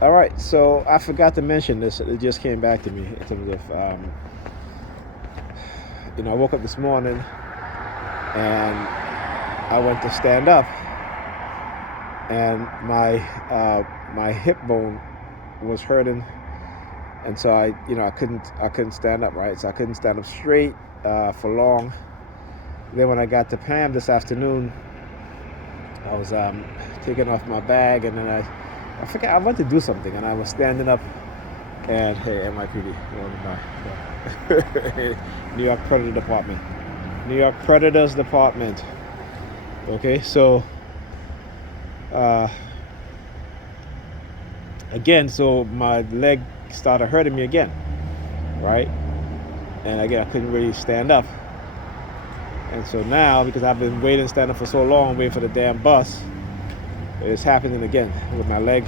All right, so I forgot to mention this. It just came back to me in terms of, I woke up this morning and I went to stand up, and my hip bone was hurting, and so I couldn't stand up, right. So I couldn't stand up straight for long. Then when I got to Pam this afternoon, I was taking off my bag, and then I forgot I went to do something, and I was standing up, and hey, NYPD, New York Predator Department, New York Predators Department. Okay, so again, so my leg started hurting me again, right? And again, I couldn't really stand up. And so now, because I've been waiting to stand up for so long, waiting for the damn bus, it's happening again with my leg.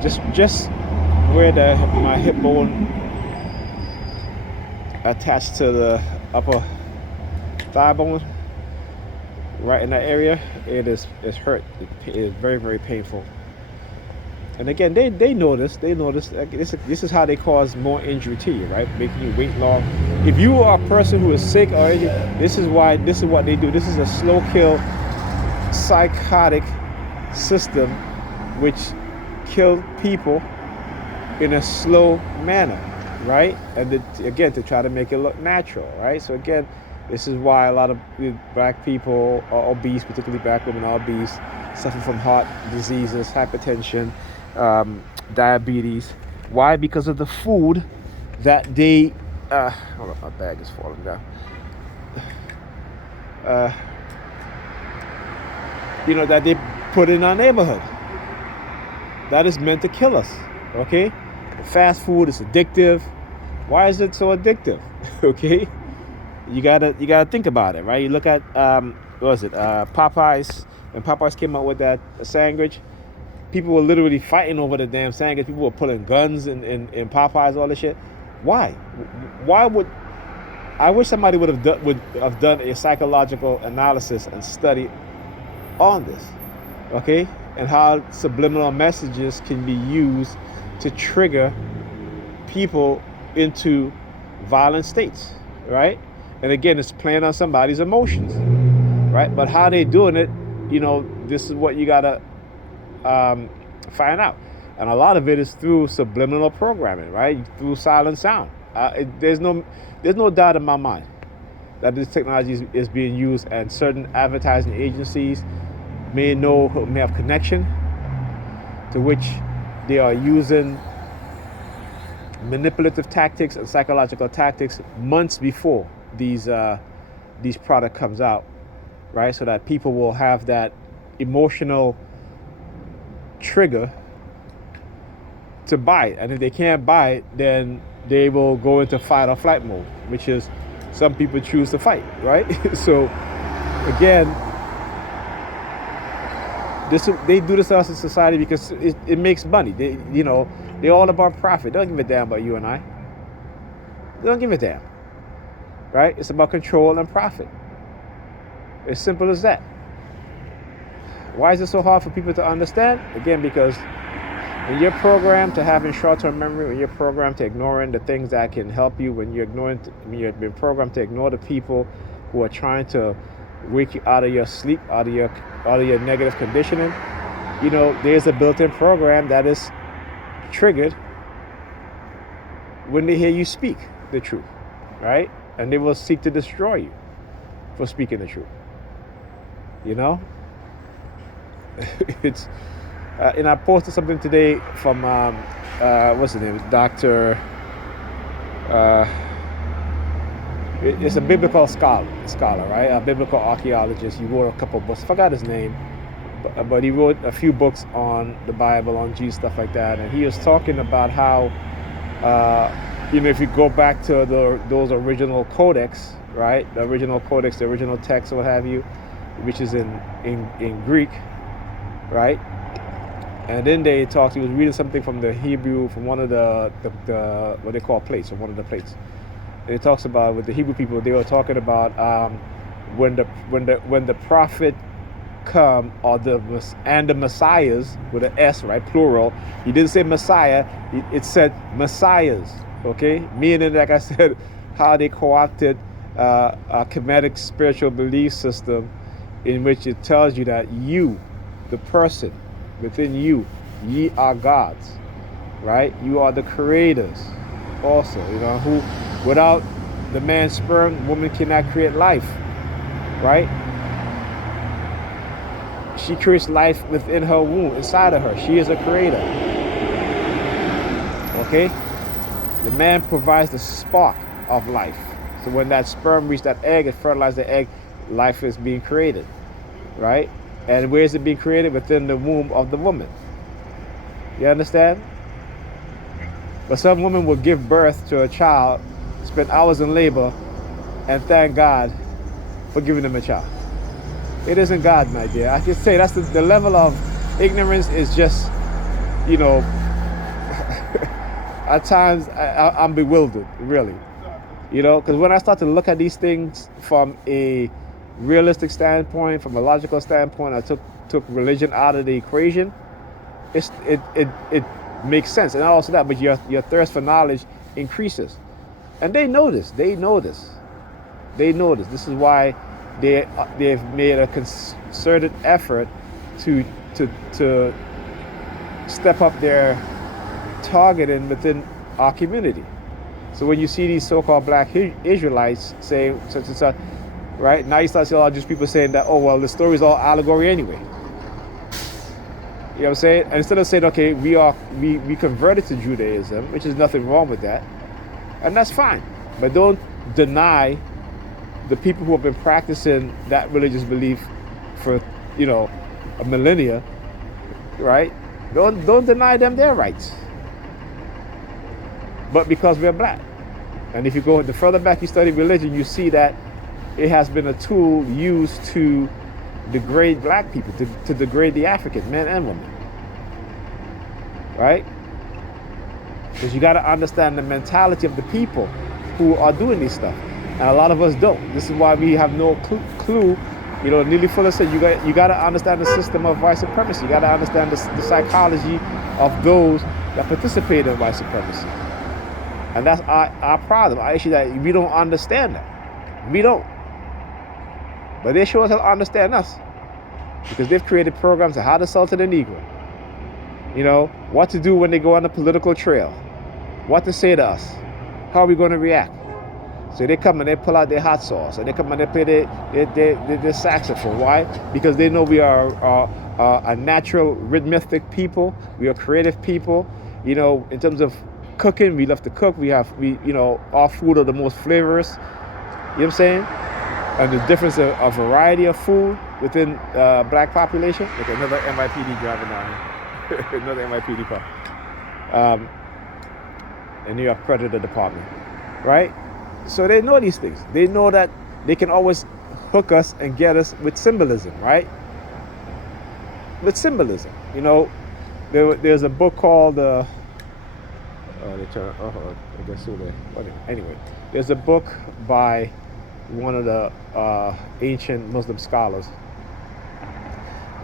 Just where my hip bone attached to the upper thigh bone, right in that area, it's hurt. It is very, very painful. And again, they notice. Like, this is how they cause more injury to you, right? Making you wait long. If you are a person who is sick or injured, this is what they do. This is a slow kill, psychotic system, which kill people in a slow manner, right? And again, to try to make it look natural, right? So again, this is why a lot of black people are obese, particularly black women are obese, suffer from heart diseases, hypertension, diabetes. Why? Because of the food that they hold on, my bag is falling down. That they put in our neighborhood. That is meant to kill us. Okay? Fast food is addictive. Why is it so addictive? Okay? You gotta think about it, right? You look at what was it? Popeyes. When Popeyes came out with that sandwich, people were literally fighting over the damn sandwich. People were pulling guns in Popeyes, all this shit. Why? Why would I wish somebody would have done a psychological analysis and study on this, okay? And how subliminal messages can be used to trigger people into violent states, right? And again, it's playing on somebody's emotions, right? But how they doing it, this is what you gotta find out. And a lot of it is through subliminal programming, right? Through silent sound. There's no doubt in my mind that this technology is being used, and certain advertising agencies may have connection to which they are using manipulative tactics and psychological tactics months before these product comes out, right? So that people will have that emotional trigger to buy it. And if they can't buy it, then they will go into fight or flight mode, which is some people choose to fight, right? So again, they do this to us in society because it makes money. They're all about profit. They don't give a damn about you and I. They don't give a damn, right? It's about control and profit. As simple as that. Why is it so hard for people to understand? Again, because when you're programmed to having short-term memory, when you're programmed to ignoring the things that can help you, when you've been programmed to ignore the people who are trying to wake you out of your sleep, out of your negative conditioning, there's a built-in program that is triggered when they hear you speak the truth, right? And they will seek to destroy you for speaking the truth. It's and I posted something today from what's his name, Dr. It's a biblical scholar, right? A biblical archaeologist. He wrote a couple of books. I forgot his name, but he wrote a few books on the Bible, on Jesus, stuff like that. And he was talking about how, if you go back to those original codex, right? The original codex, the original text, or what have you, which is in Greek, right? And then he was reading something from the Hebrew, from one of the what they call plates, or one of the plates. And it talks about, with the Hebrew people, they were talking about when the prophet come, or the messiahs with an S, right, plural. He didn't say Messiah, it said messiahs, okay? Meaning, like I said, how they co-opted a Kemetic spiritual belief system in which it tells you that you, the person within you, ye are gods, right? You are the creators also, who without the man's sperm, woman cannot create life, right? She creates life within her womb, inside of her. She is a creator. Okay? The man provides the spark of life. So when that sperm reaches that egg and fertilizes the egg, life is being created, right? And where is it being created? Within the womb of the woman. You understand? But some women will give birth to a child, spend hours in labor, and thank God for giving them a child. It isn't God, my dear. I can say that's the level of ignorance is just, at times I'm bewildered, really. Because when I start to look at these things from a realistic standpoint, from a logical standpoint, I took religion out of the equation. It makes sense, and not also that, but your thirst for knowledge increases, and they know this. This is why they've made a concerted effort to step up their targeting within our community. So when you see these so-called black Israelites saying such and such, right, now you start seeing all just people saying that, oh well, the story is all allegory anyway. You know what I'm saying? And instead of saying, okay, we converted to Judaism, which is nothing wrong with that, and that's fine, but don't deny the people who have been practicing that religious belief for, a millennia, right? Don't deny them their rights. But because we're black. And if you go the further back you study religion, you see that it has been a tool used to degrade black people, to degrade the African men and women. Right? Because you got to understand the mentality of the people who are doing this stuff. And a lot of us don't. This is why we have no clue. Neely Fuller said you got to understand the system of white supremacy. You got to understand the psychology of those that participate in white supremacy. And that's our problem. Our issue that we don't understand that. We don't. But they sure as hell understand us. Because they've created programs on how to sell to the Negro. What to do when they go on the political trail. What to say to us. How are we going to react? So they come and they pull out their hot sauce. And they come and they play their saxophone. Why? Because they know we are a natural rhythmic people. We are creative people. In terms of cooking, we love to cook. Our food are the most flavorous. You know what I'm saying? And the difference of variety of food within black population. Look, another NYPD driving down here. Another NYPD car. The New York Predator Department. Right? So they know these things. They know that they can always hook us and get us with symbolism, right? With symbolism. There's a book called Anyway, there's a book by one of the ancient Muslim scholars,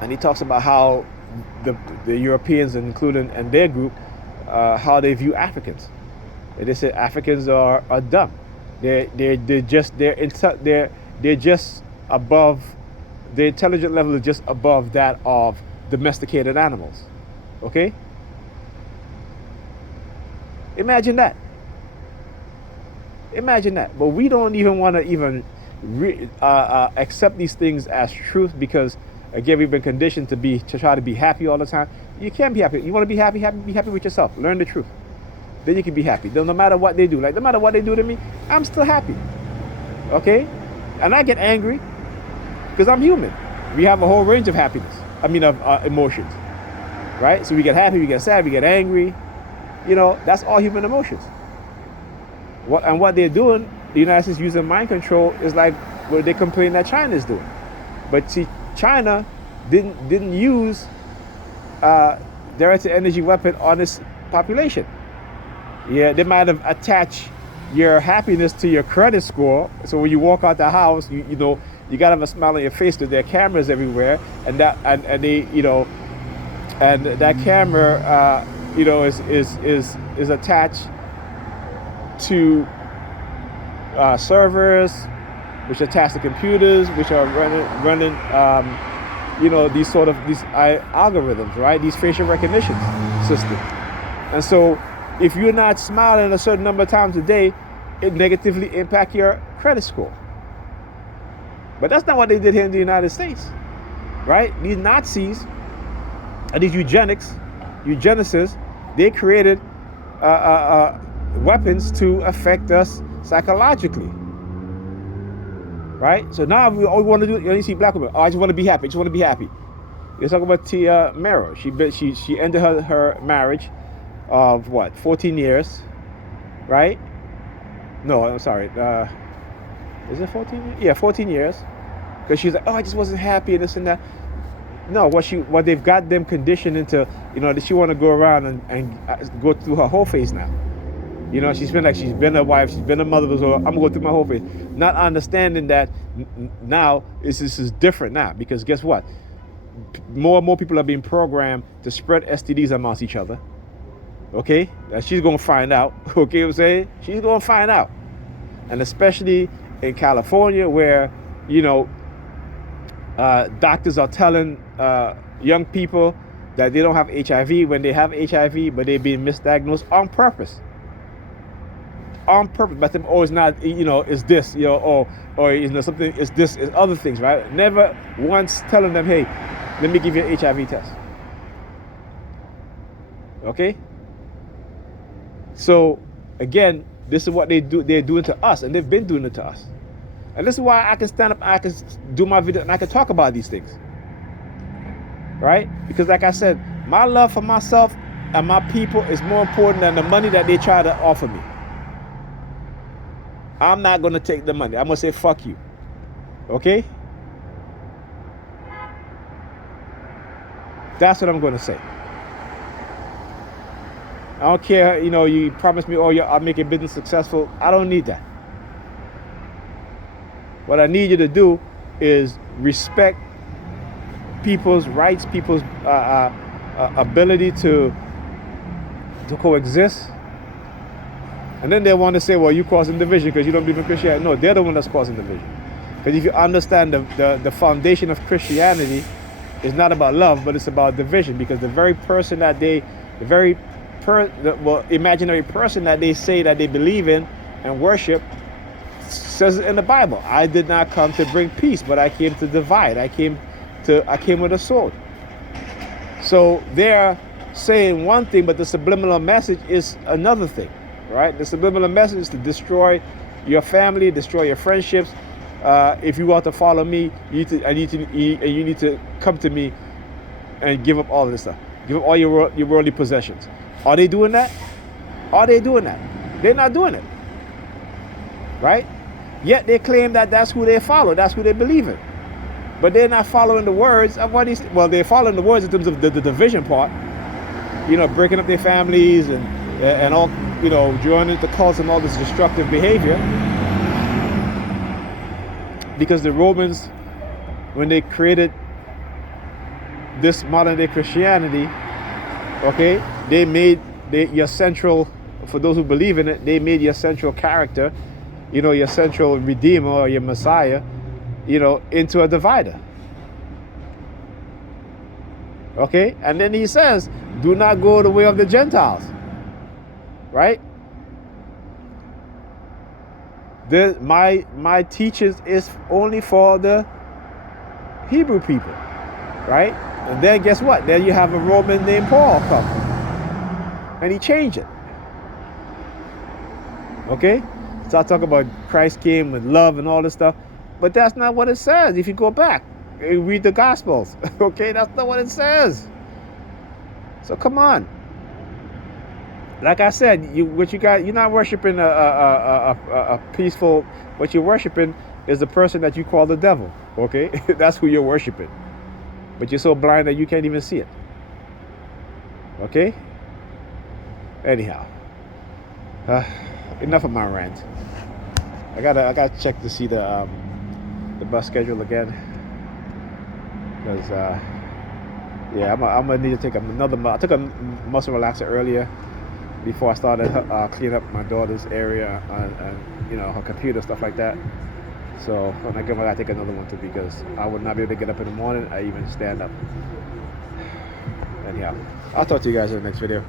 and he talks about how the Europeans, including and their group, how they view Africans. And they say Africans are dumb. They're just above. The intelligent level is just above that of domesticated animals. Okay. Imagine that. But we don't even want to accept these things as truth because, again, we've been conditioned to try to be happy all the time. You can't be happy. You want to be happy, be happy with yourself. Learn the truth. Then you can be happy. No matter what they do. No matter what they do to me, I'm still happy. Okay? And I get angry because I'm human. We have a whole range of happiness. Of emotions. Right? So we get happy, we get sad, we get angry. That's all human emotions. What they're doing, the United States using mind control, is like what they complain that China is doing. But see, China didn't use directed energy weapon on its population. Yeah, they might have attached your happiness to your credit score. So when you walk out the house, you gotta have a smile on your face because there are cameras everywhere, and and they, and that camera, is attached to servers, which attach to computers, which are running these algorithms, right? These facial recognition systems. And so if you're not smiling a certain number of times a day, it negatively impacts your credit score. But that's not what they did here in the United States, right? These Nazis and these eugenicists, they created weapons to affect us psychologically, right? So now all we want to do, you see black women, I just want to be happy, You talk about Tia Mero. She ended her marriage of 14 years, right? No, I'm sorry. Is it 14 years? Yeah, 14 years. Because she's like, I just wasn't happy and this and that. No, what they've got them conditioned into, that she want to go around and go through her whole phase now. She's been a wife, she's been a mother, so I'm going to go through my whole phase. Not understanding that now this is different now, because guess what? More and more people are being programmed to spread STDs amongst each other. Okay? And she's going to find out. Okay what I'm saying? She's going to find out. And especially in California where, doctors are telling young people that they don't have HIV when they have HIV, but they're being misdiagnosed on purpose. But them, it's not, it's this, or something, it's this, it's other things, right? Never once telling them, hey, let me give you an HIV test. Okay? So, again, this is what they're doing to us, and they've been doing it to us. And this is why I can stand up, I can do my video, and I can talk about these things. Right? Because like I said, my love for myself and my people is more important than the money that they try to offer me. I'm not going to take the money. I'm going to say, fuck you. Okay? That's what I'm going to say. I don't care, you promise me, I'll make your business successful. I don't need that. What I need you to do is respect people's rights, people's ability to coexist. And then they want to say, well, you're causing division because you don't believe in Christianity. No, they're the one that's causing division. Because if you understand the foundation of Christianity is not about love, but it's about division. Because the very person that imaginary person that they say that they believe in and worship says it in the Bible. I did not come to bring peace, but I came to divide. I came with a sword. So they're saying one thing, but the subliminal message is another thing. Right? The subliminal message is to destroy your family, destroy your friendships. If you want to follow me, you need to come to me and give up all of this stuff. Give up all your worldly possessions. Are they doing that? They're not doing it. Right? Yet they claim that that's who they follow, that's who they believe in. But they're not following the words of what he's... Well, they're following the words in terms of the division part. Breaking up their families and all, joining the cults and all this destructive behavior. Because the Romans, when they created this modern day Christianity, okay, they made your central, for those who believe in it, they made your central character, your central redeemer or your Messiah, into a divider. Okay? And then he says, do not go the way of the Gentiles. Right? My teachings is only for the Hebrew people. Right? And then guess what? Then you have a Roman named Paul come. And he changed it. Okay? Start talking about Christ came with love and all this stuff. But that's not what it says. If you go back and read the Gospels. Okay? That's not what it says. So come on. Like I said, you're not worshiping a peaceful. What you're worshiping is the person that you call the devil. Okay, that's who you're worshiping. But you're so blind that you can't even see it. Okay. Anyhow, enough of my rant. I gotta check to see the the bus schedule again, because yeah, I'm gonna need to take another. I took a muscle relaxer earlier before I started cleaning up my daughter's area and you know, her computer, stuff like that. So when I gotta take another one too, because I would not be able to get up in the morning. I even stand up. And yeah, I'll talk to you guys in the next video.